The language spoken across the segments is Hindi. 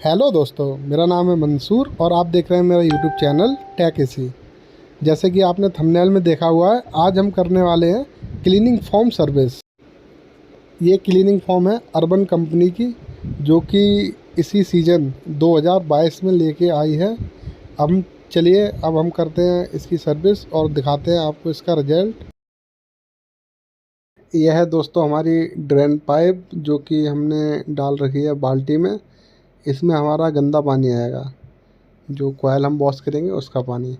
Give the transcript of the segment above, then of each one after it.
हेलो दोस्तों, मेरा नाम है मंसूर और आप देख रहे हैं मेरा यूट्यूब चैनल टेक एसी। जैसे कि आपने थंबनेल में देखा हुआ है, आज हम करने वाले हैं क्लीनिंग फॉर्म सर्विस। ये क्लीनिंग फॉर्म है अर्बन कंपनी की, जो कि इसी सीज़न 2022 में लेके आई है। अब हम करते हैं इसकी सर्विस और दिखाते हैं आपको इसका रिजल्ट। यह है दोस्तों हमारी ड्रेन पाइप, जो कि हमने डाल रखी है बाल्टी में। इसमें हमारा गंदा पानी आएगा, जो कोयल हम वॉश करेंगे उसका पानी।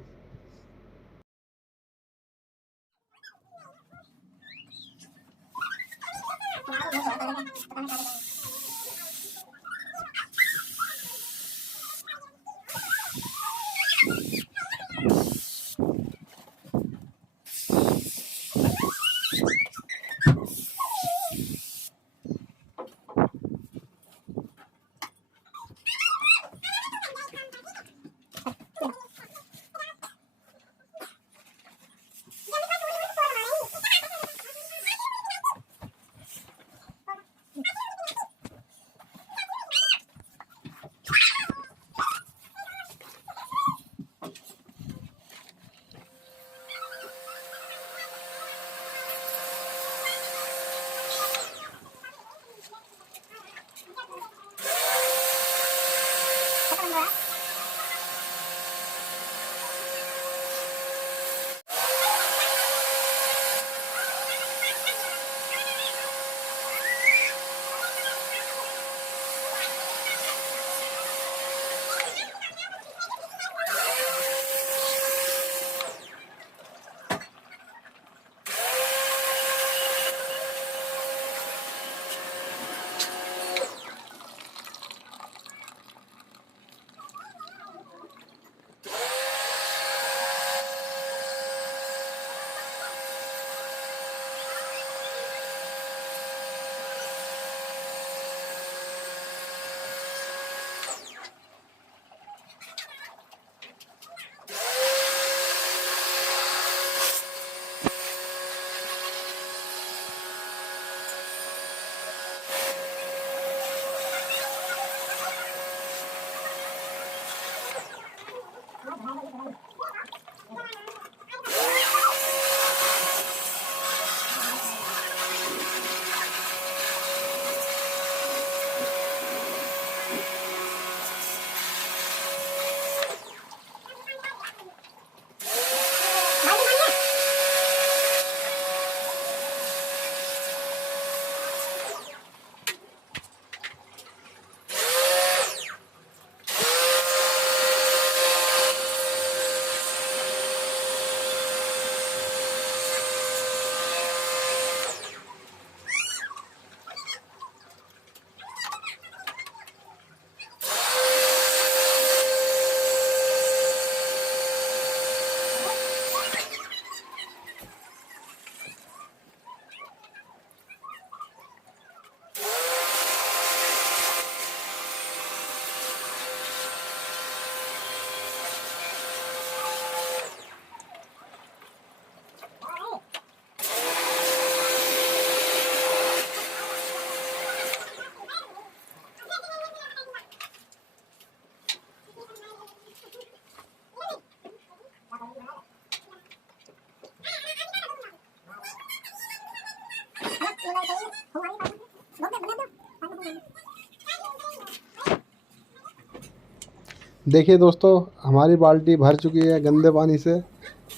देखिए दोस्तों, हमारी बाल्टी भर चुकी है गंदे पानी से।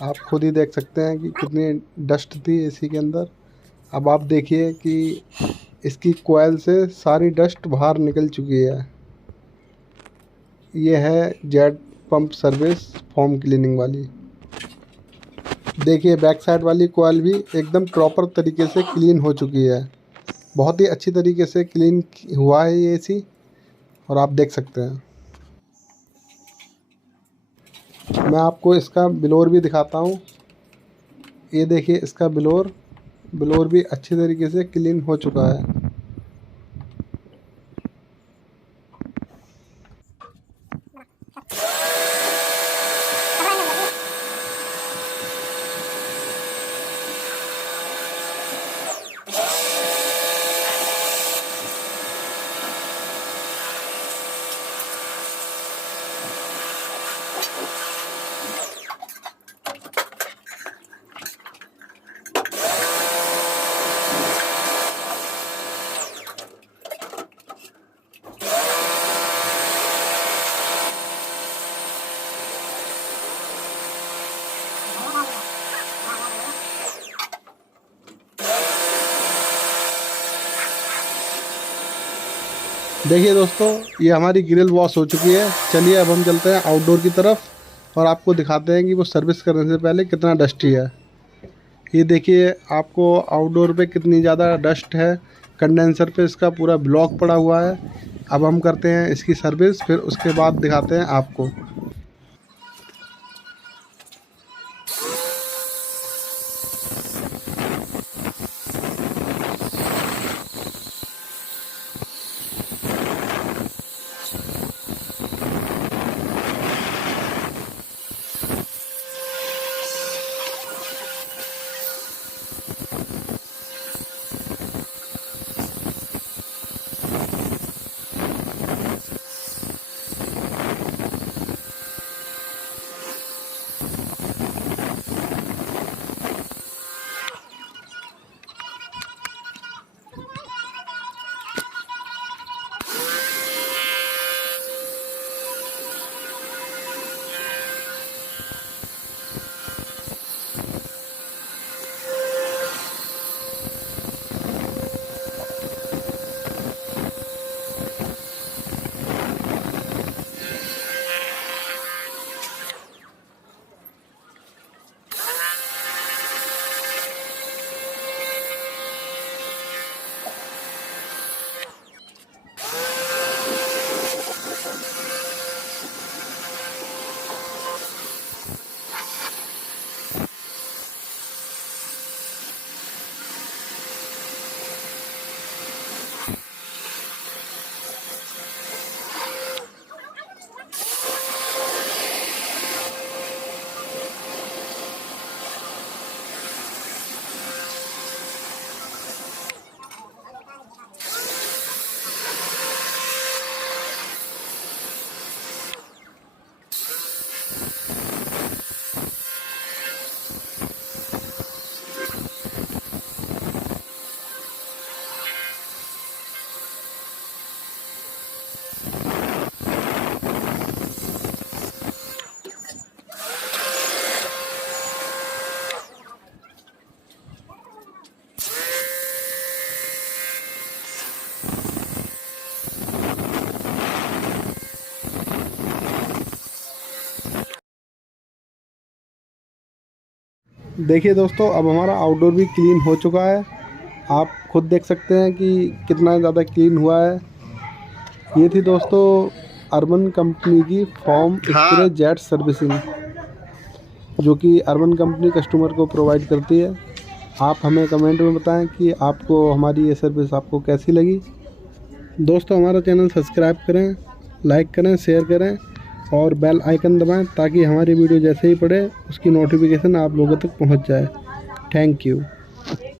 आप खुद ही देख सकते हैं कि कितनी डस्ट थी इसी के अंदर। अब आप देखिए कि इसकी कोयल से सारी डस्ट बाहर निकल चुकी है। ये है jet pump service form cleaning वाली। देखिए बैक साइड वाली कोयल भी एकदम प्रॉपर तरीके से क्लीन हो चुकी है। बहुत ही अच्छी तरीके से क्लीन हुआ है ये एसी, और आप देख सकते हैं। मैं आपको इसका बिलोर भी दिखाता हूँ। ये देखिए इसका बिलोर बिलोर भी अच्छी तरीके से क्लीन हो चुका है। देखिए दोस्तों, ये हमारी ग्रिल वॉश हो चुकी है। चलिए अब हम चलते हैं आउटडोर की तरफ और आपको दिखाते हैं कि वो सर्विस करने से पहले कितना डस्टी है। ये देखिए आपको आउटडोर पे कितनी ज़्यादा डस्ट है, कंडेंसर पे इसका पूरा ब्लॉक पड़ा हुआ है। अब हम करते हैं इसकी सर्विस, फिर उसके बाद दिखाते हैं आपको। देखिए दोस्तों, अब हमारा आउटडोर भी क्लीन हो चुका है। आप खुद देख सकते हैं कि कितना ज़्यादा क्लीन हुआ है। ये थी दोस्तों अर्बन कंपनी की फॉर्म स्प्रे जेट सर्विसिंग, जो कि अर्बन कंपनी कस्टमर को प्रोवाइड करती है। आप हमें कमेंट में बताएं कि आपको हमारी ये सर्विस आपको कैसी लगी। दोस्तों हमारा चैनल सब्सक्राइब करें, लाइक करें, शेयर करें और बेल आइकन दबाएं ताकि हमारी वीडियो जैसे ही पड़े उसकी नोटिफिकेशन आप लोगों तक पहुंच जाए। Thank you.